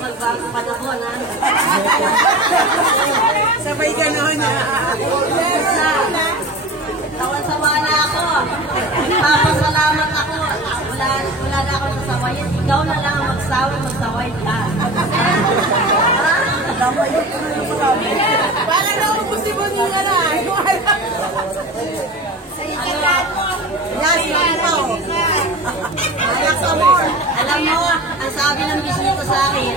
Magbago panahon, ha? Sabay ganon. Tawan-sawa na ako. Papasalamat ako. Wala na ako sasawayin. Ikaw na lang ang magsaway ka. Parang naubos si Bonilla na. Alam mo, ang sabi ng bisita sa akin,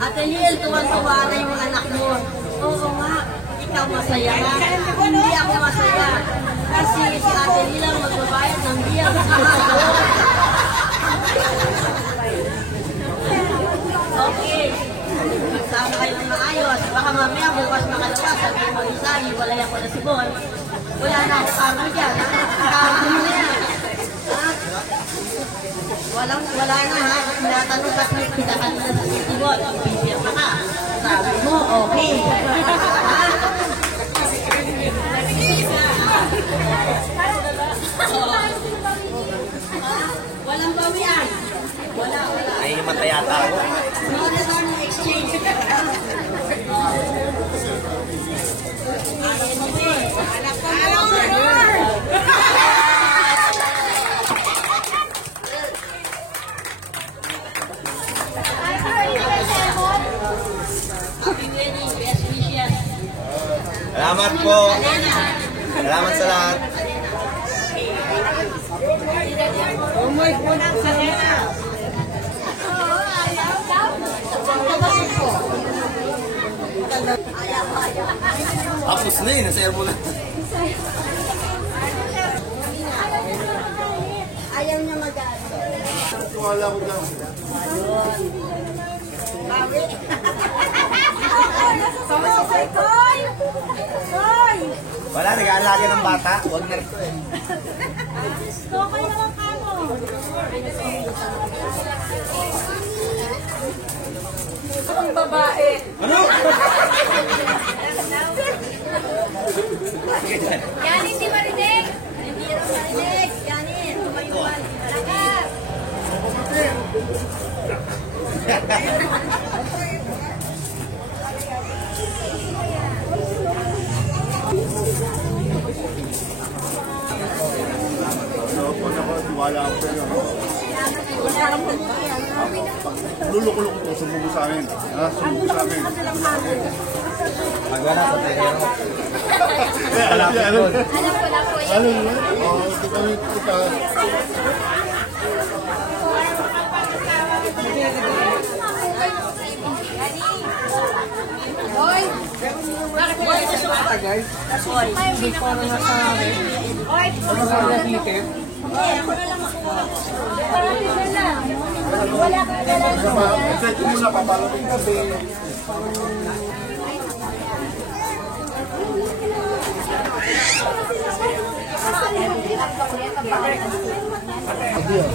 Ate Lil, tuwan-tuwa na yung anak mo. Oo nga, ikaw masaya na. Hindi ako masaya. Kasi si Ate Lil ang magbabayad ng bill. Okay. Magsama kayo ng maayos. Baka mamaya bukas makalawa, sabihin mo isa, wala ako na si Bon. Wala na ako kamo dyan. Kamo na yan. Wala na ha. Tinatanong ka kita kanina sa City Bon. Pipirma ka. Sabi mo, okay. Ha? Walang bawian. Wala. Ay, matay yata ako. No exchange. Salamat po. Salamat sa lahat. Umoy po ng sarena. Tapos na yun. Nasaya mo na. Ayaw niya mag-ano. Wala ko daw. Bawi. Wala, nag-aalaga ng bata. Huwag na ito eh. Okay na lang kamo. Ang babae. Ano? Yan, hindi marinig. Hindi rin marinig. Yan, tumayuan. Talaga. Wala ako pero lulukulok ko, sumubo sa amin. Sumubo sa amin. Magana sa tayo. Alam ko Alam ko yan. ano yun? Ito kami kita. Hoy! Hoy, gusto mo pa, guys? Hoy, hindi ko na nasabi. Hoy! Ano sa natin? Ako na lang makuha. Parang isa lang. Wala kang galang. Set mo na papalapin gabi. Ayun.